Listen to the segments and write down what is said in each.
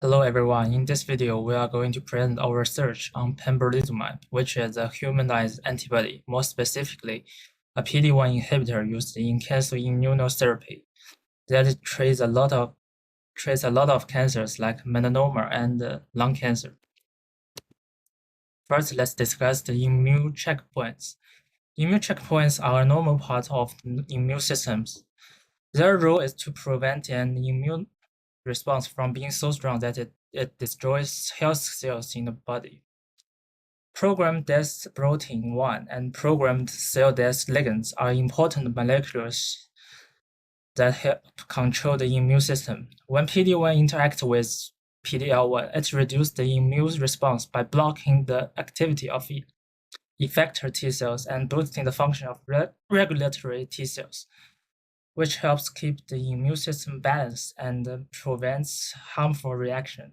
Hello everyone, in this video we are going to present our research on pembrolizumab, which is a humanized antibody, more specifically a PD-1 inhibitor used in cancer immunotherapy that treats a lot of cancers like melanoma and lung cancer. First, let's discuss the immune checkpoints. Immune checkpoints are a normal part of immune systems. Their role is to prevent an immune response from being so strong that it destroys healthy cells in the body. Programmed death protein 1 and programmed cell death ligands are important molecules that help control the immune system. When PD-1 interacts with PD-L1, it reduces the immune response by blocking the activity of effector T cells and boosting the function of regulatory T cells, which helps keep the immune system balanced and prevents harmful reaction.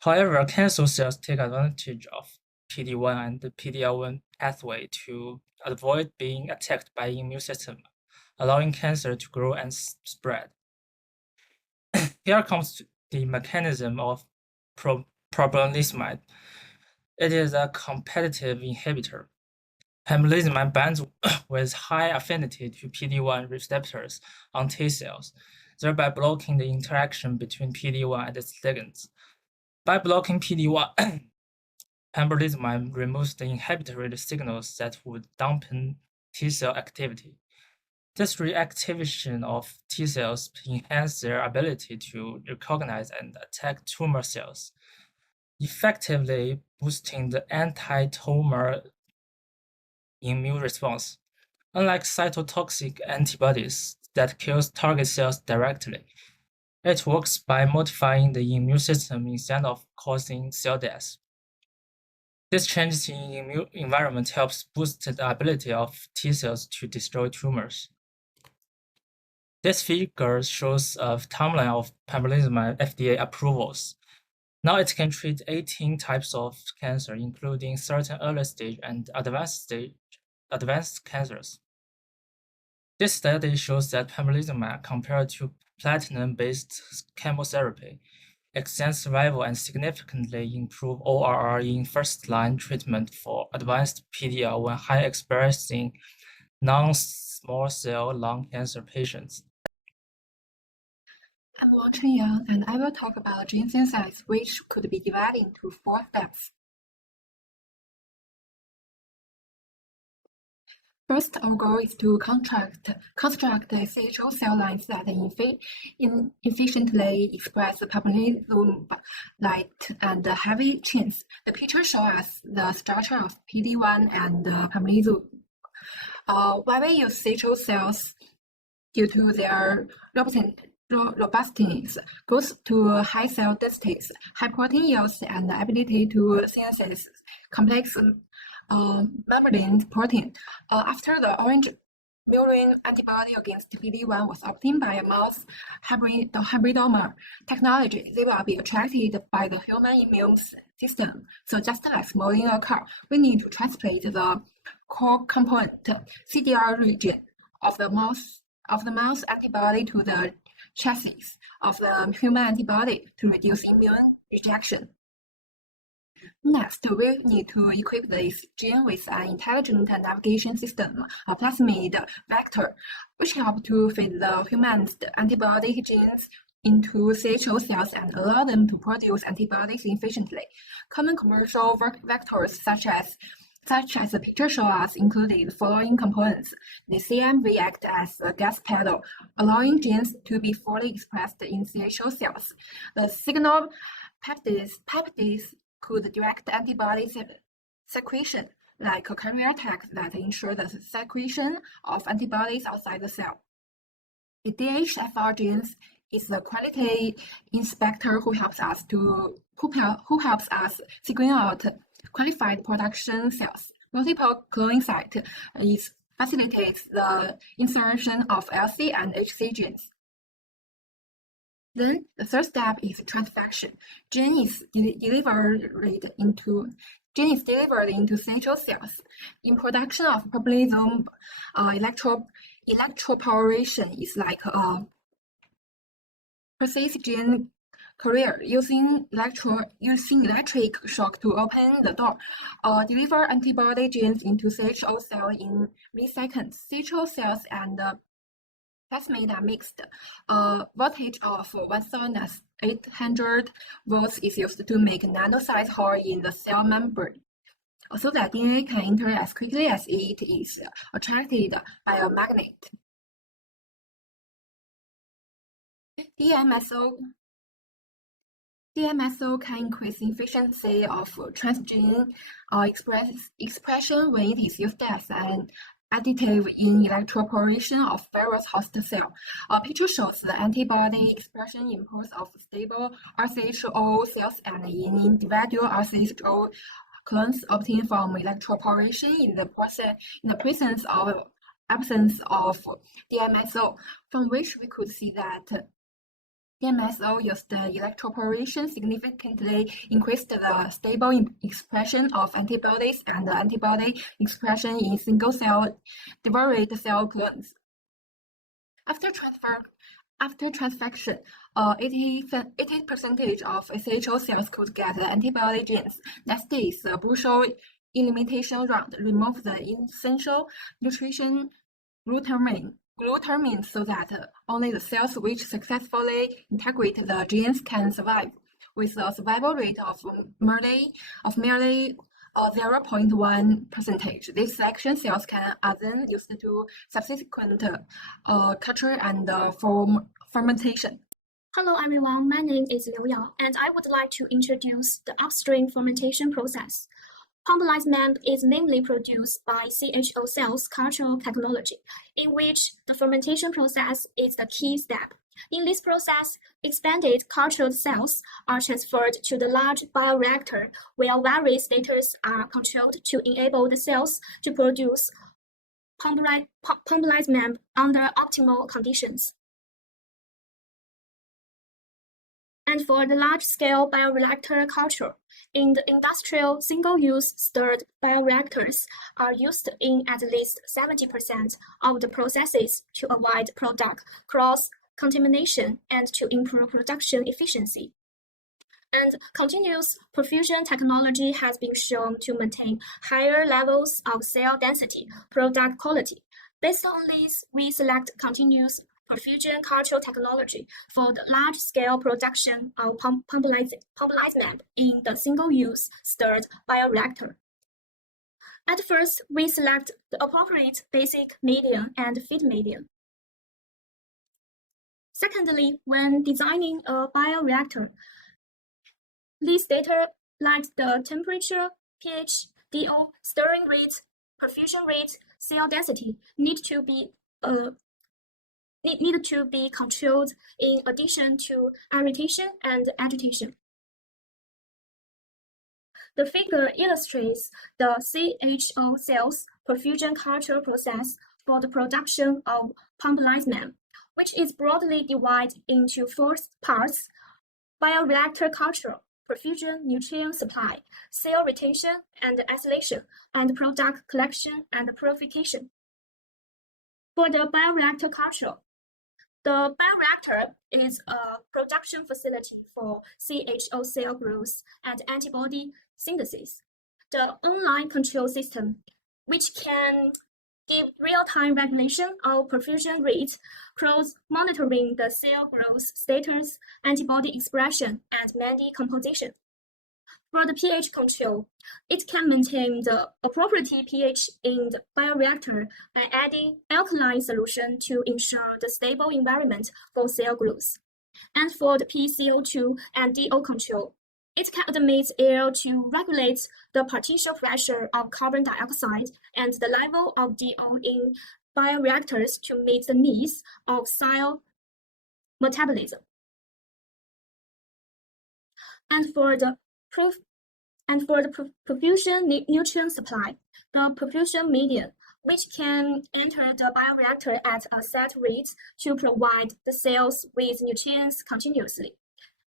However, cancer cells take advantage of PD-1 and the PD-L1 pathway to avoid being attacked by the immune system, allowing cancer to grow and spread. Here comes the mechanism of pembrolizumab. It is a competitive inhibitor. Pembrolizumab binds with high affinity to PD-1 receptors on T cells, thereby blocking the interaction between PD-1 and its ligands. By blocking PD-1, pembrolizumab removes the inhibitory signals that would dampen T cell activity. This reactivation of T cells enhances their ability to recognize and attack tumor cells, effectively boosting the anti-tumor immune response. Unlike cytotoxic antibodies that kills target cells directly, it works by modifying the immune system instead of causing cell death. This change in immune environment helps boost the ability of T cells to destroy tumors. This figure shows a timeline of pembrolizumab FDA approvals. Now it can treat 18 types of cancer, including certain early stage and advanced cancers. This study shows that pembrolizumab, compared to platinum-based chemotherapy, extends survival and significantly improve ORR in first-line treatment for advanced PD-L1 high-expressing non-small cell lung cancer patients. I'm Chen Yang, and I will talk about gene synthesis, which could be divided into 4 steps. First, our goal is to construct the CHO cell lines that efficiently express pembrolizumab light and heavy chains. The picture shows us the structure of PD-1 and pembrolizumab. Why we use CHO cells? Due to their robustness, growth to high cell densities, high protein yields, and the ability to synthesize complex membrane protein. After the orange murine antibody against PD-1 was obtained by a mouse hybridoma technology, they will be attracted by the human immune system. So just like molding a car, we need to translate the core component CDR region of the mouse antibody to the chassis of the human antibody to reduce immune rejection. Next, we need to equip this gene with an intelligent navigation system, a plasmid vector, which help to feed the human's antibody genes into CHO cells and allow them to produce antibodies efficiently. Common commercial vectors such as the picture shows us included the following components. The CMV acts as a gas pedal, allowing genes to be fully expressed in CHO cells. The signal peptides could direct antibody secretion, like a carrier tag that ensure the secretion of antibodies outside the cell. The DHFR genes is the quality inspector who helps us screen out qualified production cells. Multiple cloning site facilitates the insertion of LC and HC genes. Then the third step is transfection. Gene is delivered into CHO cells. In production of pembrolizumab, electroporation is like a precise gene carrier using electric shock to open the door, deliver antibody genes into CHO cell in milliseconds. CHO cells and plasmid are mixed. Voltage of 1800 volts is used to make nano-sized hole in the cell membrane, so that DNA can enter as quickly as it is attracted by a magnet. DMSO can increase efficiency of transgene expression when it is used as an additive in electroporation of various host cells. A picture shows the antibody expression impulse of stable RCHO cells and in individual RCHO clones obtained from electroporation in the absence of DMSO, from which we could see that DMSO used electroporation significantly increased the stable expression of antibodies and the antibody expression in single-cell divided cell clones. After transfection, 80% of SHO cells could get the antibody genes. Next is the Bruchel elimination round. Remove the essential nutrition glutamine so that only the cells which successfully integrate the genes can survive, with a survival rate of merely 0.1%. These selection cells are then used to subsequent culture and fermentation. Hello everyone, my name is Liu Yao, and I would like to introduce the upstream fermentation process. Pumpernickel MEMB is mainly produced by CHO cells cultural technology, in which the fermentation process is the key step. In this process, expanded cultured cells are transferred to the large bioreactor, where various states are controlled to enable the cells to produce pumpernickel MEMB under optimal conditions. And for the large-scale bioreactor culture, in the industrial single-use stirred bioreactors are used in at least 70% of the processes to avoid product cross-contamination and to improve production efficiency. And continuous perfusion technology has been shown to maintain higher levels of cell density, product quality. Based on this, we select continuous perfusion cultural technology for the large-scale production of pumpernickel MEMB in the single-use stirred bioreactor. At first, we select the appropriate basic medium and feed medium. Secondly, when designing a bioreactor, these data like the temperature, pH, DO, stirring rate, perfusion rate, cell density need to be controlled in addition to agitation and agitation. The figure illustrates the CHO cells perfusion culture process for the production of pumpernickel MEMB, which is broadly divided into 4 parts: bioreactor culture, perfusion, nutrient supply, cell retention and isolation, and product collection and purification. For the bioreactor culture, the bioreactor is a production facility for CHO cell growth and antibody synthesis. The online control system, which can give real-time regulation of perfusion rate, cross-monitoring the cell growth status, antibody expression, and media composition. For the pH control, it can maintain the appropriate pH in the bioreactor by adding alkaline solution to ensure the stable environment for cell growth. And for the PCO2 and DO control, it can admit air to regulate the partial pressure of carbon dioxide and the level of DO in bioreactors to meet the needs of cell metabolism. And for the perfusion nutrient supply, the perfusion medium, which can enter the bioreactor at a set rate to provide the cells with nutrients continuously.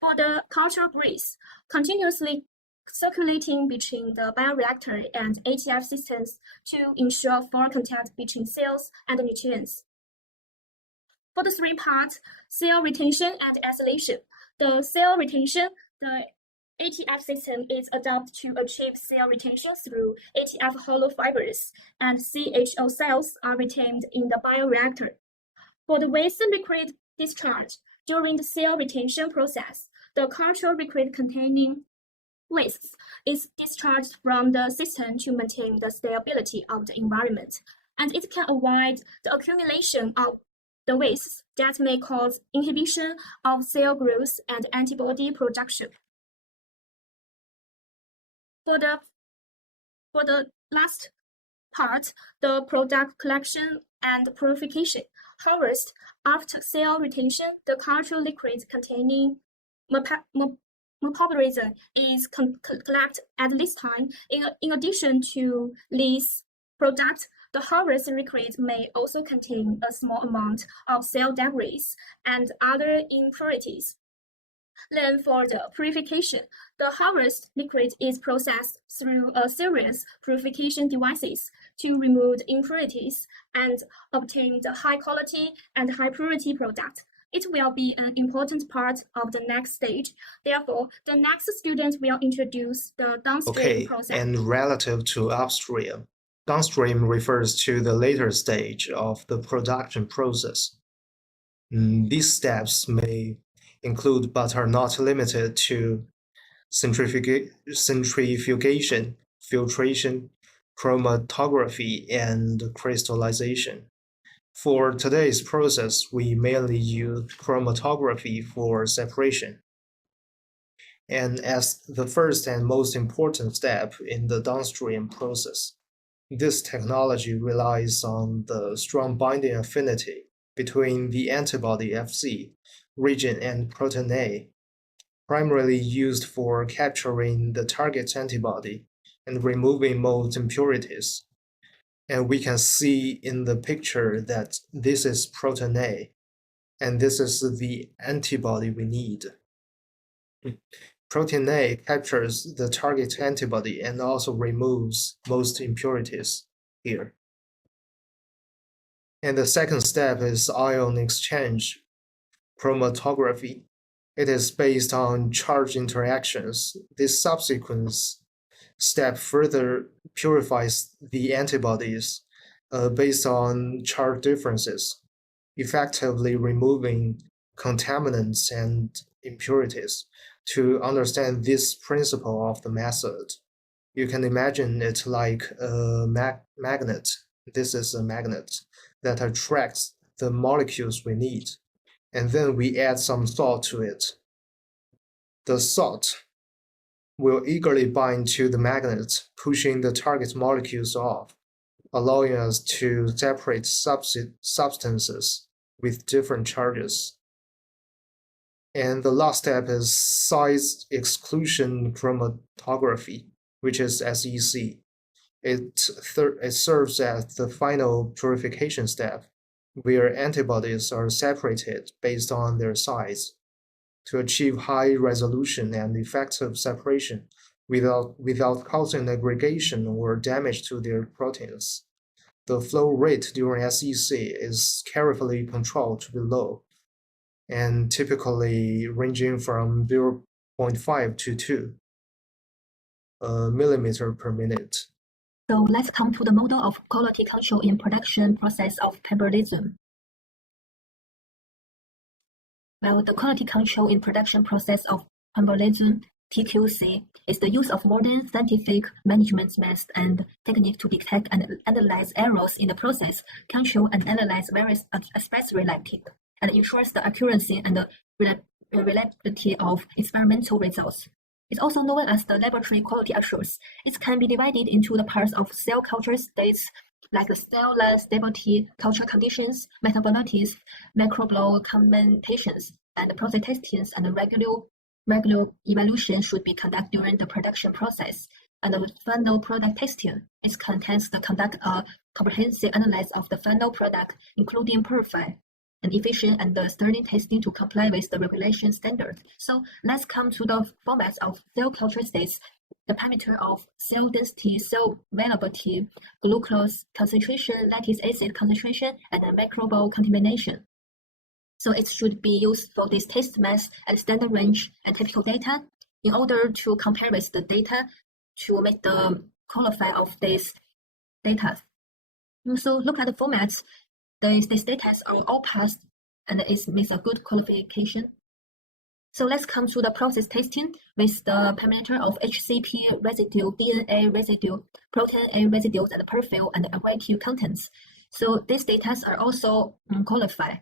For the culture breeze, continuously circulating between the bioreactor and ATF systems to ensure full contact between cells and nutrients. For the 3 parts, cell retention and isolation, the cell retention, the ATF system is adapted to achieve cell retention through ATF hollow fibers, and CHO cells are retained in the bioreactor. For the waste liquid discharge during the cell retention process, the culture liquid containing waste is discharged from the system to maintain the stability of the environment, and it can avoid the accumulation of the waste that may cause inhibition of cell growth and antibody production. For the last part, the product collection and purification. Harvest after cell retention, the cultural liquid containing metabolism is collected at this time. In addition to these products, the harvest liquid may also contain a small amount of cell debris and other impurities. Then for the purification, the harvest liquid is processed through a series purification devices to remove impurities and obtain the high quality and high purity product. It will be an important part of the next stage. Therefore, the next student will introduce the downstream process. And relative to upstream, downstream refers to the later stage of the production process. These steps may include but are not limited to centrifugation, filtration, chromatography, and crystallization. For today's process, we mainly use chromatography for separation. And as the first and most important step in the downstream process, this technology relies on the strong binding affinity between the antibody Fc region and protein A, primarily used for capturing the target antibody and removing most impurities. And we can see in the picture that this is protein A, and this is the antibody we need. Protein A captures the target antibody and also removes most impurities here. And the second step is ion exchange chromatography. It is based on charge interactions. This subsequent step further purifies the antibodies based on charge differences, effectively removing contaminants and impurities. To understand this principle of the method, you can imagine it like a magnet. This is a magnet that attracts the molecules we need, and then we add some salt to it. The salt will eagerly bind to the magnet, pushing the target molecules off, allowing us to separate substances with different charges. And the last step is size exclusion chromatography, which is SEC. It serves as the final purification step, where antibodies are separated based on their size to achieve high resolution and effective separation without causing aggregation or damage to their proteins. The flow rate during SEC is carefully controlled to be low, and typically ranging from 0.5 to 2 millimeter per minute. So let's come to the model of quality control in production process of metabolism. Well, the quality control in production process of metabolism, TQC, is the use of modern scientific management methods and technique to detect and analyze errors in the process, control and analyze various aspects related, and ensures the accuracy and the reliability of experimental results. It's also known as the laboratory quality assurance. It can be divided into the parts of cell culture states, like the cell life stability, culture conditions, metabolities, microbial commentations, and process testings, and regular evaluation should be conducted during the production process. And the final product testing, it contains the conduct a comprehensive analysis of the final product, including purify and efficient and the sterling testing to comply with the regulation standards. So let's come to the formats of cell culture states, the parameter of cell density, cell availability, glucose concentration, lactic acid concentration, and the microbial contamination. So it should be used for this test mass and standard range and typical data in order to compare with the data to make the qualify of this data. So look at the formats. These data are all passed and it makes a good qualification. So let's come to the process testing with the parameter of HCP residue, DNA residue, protein A residues, and profile and YQ contents. So these data are also qualified.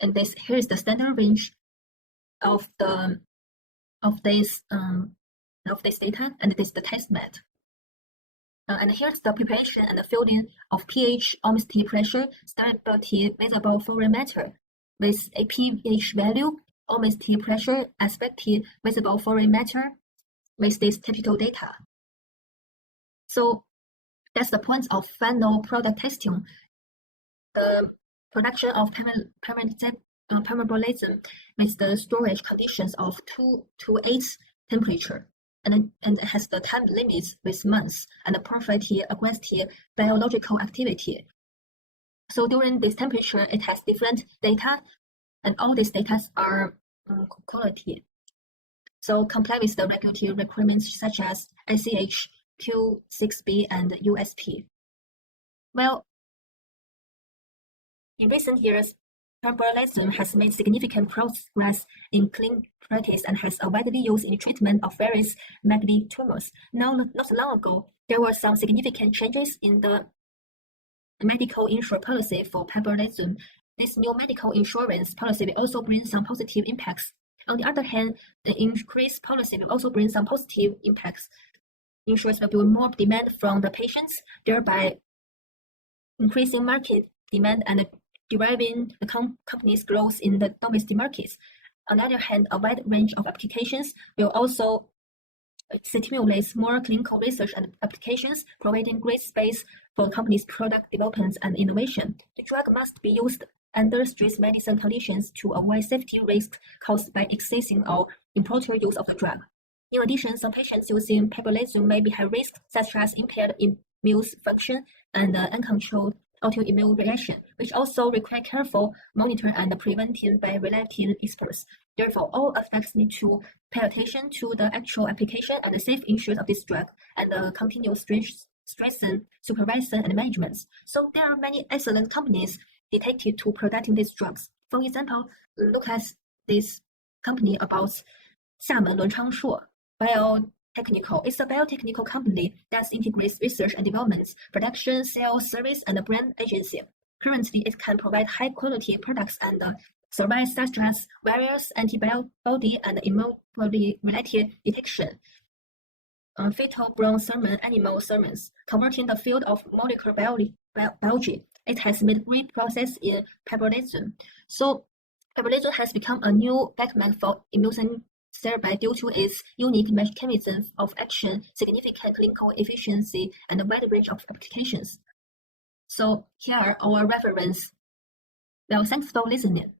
And here is the standard range of this data, and this is the test method. And here's the preparation and the filling of pH, humidity, pressure, stability, visible foreign matter with a pH value, humidity, pressure, aspective, visible foreign matter with this typical data. So that's the point of final product testing. The production of permeabilism with the storage conditions of 2 to 8 temperature. And it has the time limits with months and the property, aggressive biological activity. So during this temperature, it has different data, and all these data are quality. So comply with the regulatory requirements such as ICH, Q6B, and USP. Well, in recent years, permeabilism has made significant progress in clinical practice and has widely used in treatment of various malignant tumors. Now, not long ago, there were some significant changes in the medical insurance policy for permeabilism. This new medical insurance policy will also bring some positive impacts. On the other hand, the increased policy will also bring some positive impacts. Insurance will build more demand from the patients, thereby increasing market demand and deriving the company's growth in the domestic markets. On the other hand, a wide range of applications will also stimulate more clinical research and applications, providing great space for the company's product development and innovation. The drug must be used under strict medicine conditions to avoid safety risks caused by excessive or improper use of the drug. In addition, some patients using permeabilism may be high risk, such as impaired immune function and uncontrolled autoimmune reaction, which also require careful monitoring and prevention by related experts. Therefore, all aspects need to pay attention to the actual application and the safe use of this drug and the continuous strengthen supervision and management. So there are many excellent companies dedicated to producing these drugs. For example, look at this company about Xiamen Lunchangshuo Biotechnical. It's a biotechnical company that integrates research and development, production, sales, service, and brand agency. Currently, it can provide high-quality products and services such as various antibody and immune-related detection, fetal brain sermon, animal sermons, converting the field of molecular biology. It has made great progress in permeabilism. So, permeabilism has become a new backbone for immune therapy due to its unique mechanism of action, significant clinical efficiency, and a wide range of applications. So here are our reference. Well, thanks for listening.